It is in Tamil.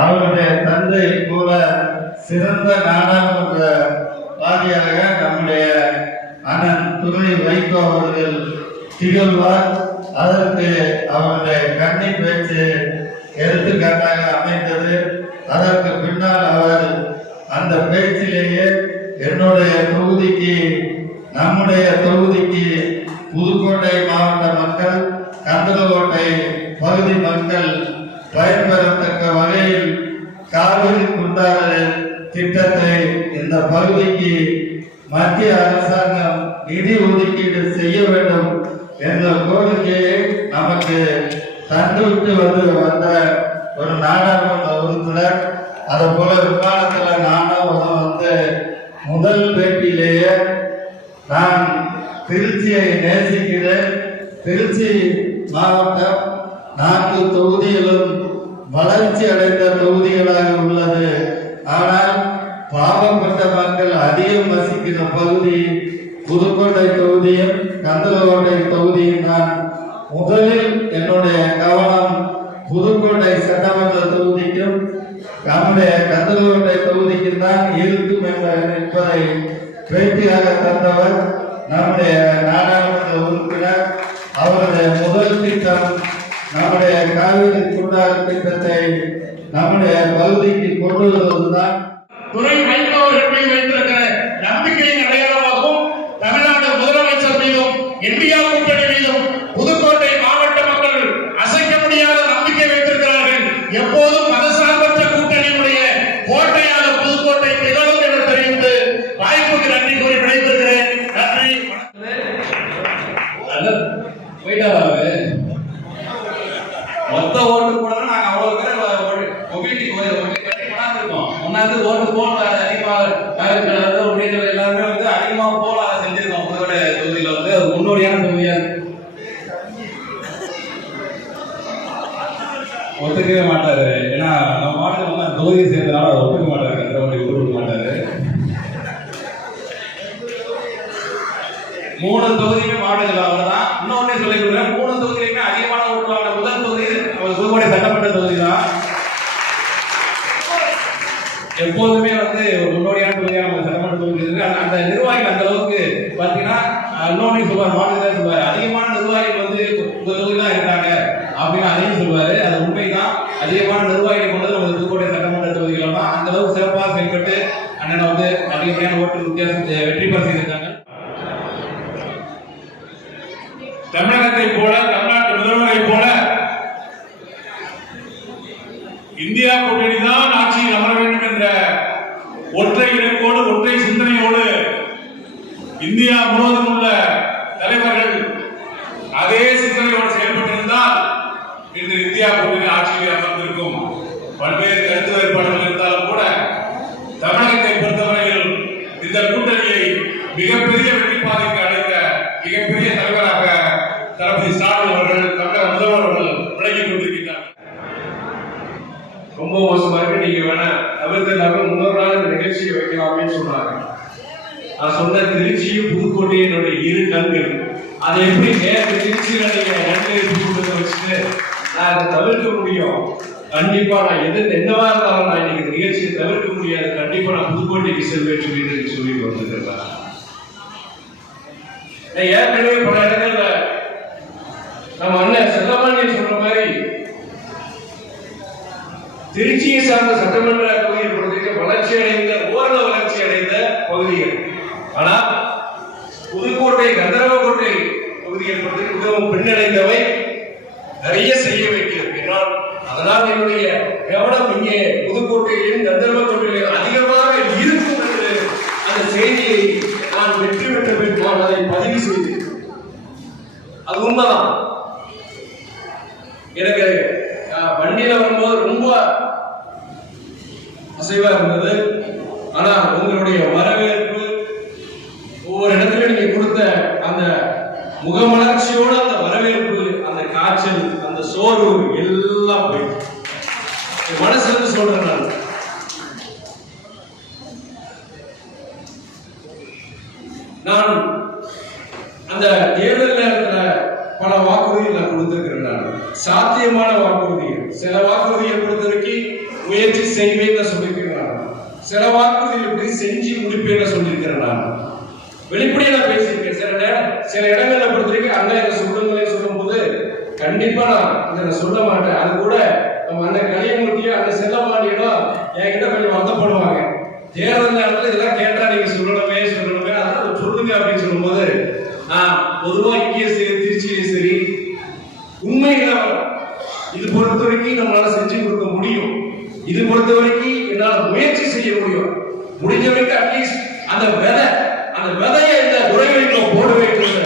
அவருடைய தந்தை போல சிறந்த நாடாளுமன்ற வாதியாக நம்முடைய அண்ணன் துரை வைகோ அவர்கள் திகழ்வார். அதற்கு அவருடைய கண்ணி பேச்சு எடுத்துக்காட்டாக அமைந்தது. அதற்கு பின்னால் அவர் அந்த பேச்சிலேயே என்னுடைய தொகுதிக்கு, நம்முடைய தொகுதிக்கு புதுக்கோட்டை மாவட்ட மக்கள், கந்தலக்கோட்டை பகுதி மக்கள் பயன்பெறத்தக்க வகையில் காவிரி குண்டாறு திட்டத்தை இந்த பகுதிக்கு மத்திய அரசாங்கம் நிதி ஒதுக்கீடு செய்ய வேண்டும் என்ற கோரிக்கையை நமக்கு தந்துவிட்டு வந்த ஒரு நாடாளுமன்ற உறுப்பினர். அது போல விமானத்தில் நானும் வந்து முதல் பேட்டியிலேயே நான் திருச்சியை நேசிக்கிறேன். திருச்சி மாவட்டம் 4 தொகுதிகளும் வளர்ச்சி அடைந்த தொகுதிகளாக உள்ளது. ஆனால் பாவப்பட்ட மக்கள் அதிகம் வசிக்கிற பகுதி புதுக்கோட்டை தொகுதியும் கந்தலக்கோட்டை தொகுதியும் தான். முதலில் என்னுடைய கவனம் புதுக்கோட்டை சட்டமன்ற தொகுதிக்கும் நம்முடைய கந்தலக்கோட்டை தொகுதிக்கும் தான் இருக்கும் என்பதை பேட்டியாக தந்தவர் நம்முடைய நாடாளுமன்ற உறுப்பினர். அவருடைய முதல் திட்டம் நம்முடைய காவிரி குண்டாறு திட்டத்தை நம்முடைய பகுதிக்கு கொண்டு வருவதுதான். துரை வைகோ அவர்கள் மீது வைத்திருக்கிற நம்பிக்கையின் அடையாளமாகவும் தமிழ்நாடு முதலமைச்சர் மீதும் இந்தியா கூட்டணி மீதும் புதுக்கோட்டை மாவட்ட மக்கள் அசைக்க முடியாத நம்பிக்கை வைத்திருக்கிறார்கள். எப்போதும் மதசார்பற்ற கூட்டணியுடைய கோட்டையாக புதுக்கோட்டை திகழும் என்று தெரிவித்து வாய்ப்புக்கு நன்றி கூறி விடைபெறுகிறேன். நன்றி. மொத்த ஓட்டு போனா நாங்க அவ்வளவு பேர் மொபிலிட்டி கொண்டாந்துருக்கோம். ஒன்னாந்து ஓட்டு போல அதிகமாக உள்ளிட்ட எல்லாருமே வந்து அதிகமாக போல செஞ்சிருக்கோம். புதுக்கோட்டை தொகுதியில வந்து அது முன்னோடியான தொகுதியா ஒத்துக்கவே மாட்டாரு. ஏன்னா நம்ம மாவட்டத்தில் வந்து தொகுதியை சேர்ந்தனால அதை ஒத்துக்க மாட்டாரு. கத்திரவண்டி விட்டு கொடுக்க மாட்டாரு. 3 தொகுதியுமே மாவட்டத்தில் அவ்வளவுதான். இன்னொன்னே சொல்லிக் கொடுக்குறேன், 3 தொகுதியிலுமே அதிகமான ஓட்டு வாங்கின முதல் தொகுதி புதுக்கோட்டை சட்டமன்ற தொகுதி தான். எப்போதுமே வந்து முன்னோடியான தொகுதியாக நம்ம சட்டமன்ற தொகுதி இருக்கு. அந்த நிர்வாகிகள் அந்த அளவுக்கு பார்த்தீங்கன்னா இன்னொன்னு சொல்லுவார், மாவட்டத்தில் சொல்லுவார், அதிகமான நிர்வாகிகள் வந்து இந்த தொகுதி தான் இருக்காங்க அப்படின்னு அதையும் சொல்லுவாரு. அது உண்மைதான். அதிகமான நிர்வாகிகள் கொண்டது நம்ம புதுக்கோட்டை சட்டமன்ற தொகுதிகள் தான். அந்த அளவுக்கு சிறப்பாக செயல்பட்டு அண்ணனை வந்து அதிகமான ஓட்டு வித்தியாசத்தை வெற்றி பெற செய்திருக்காங்க. தமிழகத்தை போல, தமிழ்நாட்டு முதல்வரை போல இந்தியா கூட்டணி தான் ஆட்சியில் அமர வேண்டும் என்ற ஒற்றை இலக்கோடு, ஒற்றை சிந்தனையோடு இந்தியா முழுவதும் உள்ள தலைவர்கள் அதே சிந்தனையோடு செயல்பட்டிருந்தால் இன்று இந்தியா கூட்டணி ஆட்சியில் அமர்ந்திருக்கும். பல்வேறு கருத்து வேறுபாடுகள் இருந்தாலும் கூட தமிழகத்தை பொறுத்தவரையில் இந்த கூட்டணியை மிகப்பெரிய வெற்றி பாதைக்கு அழைத்த மிகப்பெரிய தலைவராக தளபதி ஸ்டாலின் அவர்கள், தமிழக முதல்வர் அவர்கள் விளங்கிக் கொண்டிருக்கிறார். ரொம்ப மோசமா இருக்கு, நீங்க வேணா தவிர்த்து முன்னொரு நாள் இந்த நிகழ்ச்சியை வைக்கலாமே சொன்னாங்க. நான் சொன்ன திருச்சியும் புதுக்கோட்டையும் என்னுடைய 2 கண்கள். அதை எப்படி திருச்சியில நீங்க நன்கு வச்சுட்டு நான் அதை தவிர்க்க முடியும்? கண்டிப்பா நான் என்னவா இருந்தாலும் நான் இன்னைக்கு இந்த நிகழ்ச்சியை தவிர்க்க முடியாது. கண்டிப்பா நான் புதுக்கோட்டைக்கு செல்வேன் சொல்லி வந்துருக்கேன். ஏற்கனவே பல இடங்கள்ல நம்ம அண்ணன் செல்லமானியன் சொல்ற மாதிரி திருச்சியை சார்ந்த சட்டமன்ற தொகுதியை பொறுத்தவரைக்கும் வளர்ச்சி அடைந்த, ஓரளவு வளர்ச்சி அடைந்த பகுதிகள். ஆனா புதுக்கோட்டை, கந்தரவக்கோட்டை தொகுதியை பொறுத்தவரைக்கும் மிகவும் பின்னடைந்தவை, நிறைய செய்ய வேண்டியிருக்கு. அதனால் என்னுடைய கவனம் இங்கே புதுக்கோட்டையிலும் கந்தரவக்கோட்டையிலும் அதிகமாக இருக்கும் என்று அந்த செய்தியை நான் வெற்றி பெற்ற பின் நான் அதை பதிவு செய்தேன். அது உண்மைதான். எனக்கு வண்டியில வரும்போது ரொம்ப அசைவா இருந்தது. ஆனா உங்களுடைய வரவேற்பு, ஒவ்வொரு இடத்துல நீங்க கொடுத்த அந்த முகமலர்ச்சியோட அந்த வரவேற்பு, அந்த காய்ச்சல், அந்த சோர்வு எல்லாம் போயிட்டு மனசுல சொல்றேன். நான் அந்த தேர்தல் நேரத்தில் பல வாக்குறுதிகள் நான் கொடுத்திருக்கிறேன். சாத்தியமான வாக்குறுதிகள், சில வாக்குறுதியை பொறுத்தவரைக்கும் முயற்சி செய்வேன் சொல்லியிருக்கிறேன். சில வாக்குறுதிகள் இப்படி செஞ்சு முடிப்பேன் சொல்லியிருக்கிறேன். நான் வெளிப்படையா நான் பேசியிருக்கேன். சில இடங்கள்ல பொறுத்த வரைக்கும் அண்ணா இதை சொல்லுங்களே சொல்லும் போது கண்டிப்பா நான் இதை சொல்ல மாட்டேன். அது கூட நம்ம அண்ணன் கலியமூர்த்தியும் அண்ணன் செல்லமாண்டியும் என்கிட்ட கொஞ்சம் வருத்தப்படுவாங்க. தேர்தல் நேரத்தில் இதெல்லாம் கேட்டா நீங்க சொல்லணுமே அதெல்லாம் சொல்லுங்க அப்படின்னு சொல்லும் போது பொதுவா இங்கேயும் சரி திருச்சியிலும் சரி உண்மைகளை இது பொறுத்த வரைக்கும் நம்மளால செஞ்சு கொடுக்க முடியும். இது பொறுத்த வரைக்கும் என்னால் முயற்சி செய்ய முடியும். முடிஞ்ச வரைக்கும் அட்லீஸ்ட் அந்த விதையை இந்த உறவுகளை போட வேண்டும்.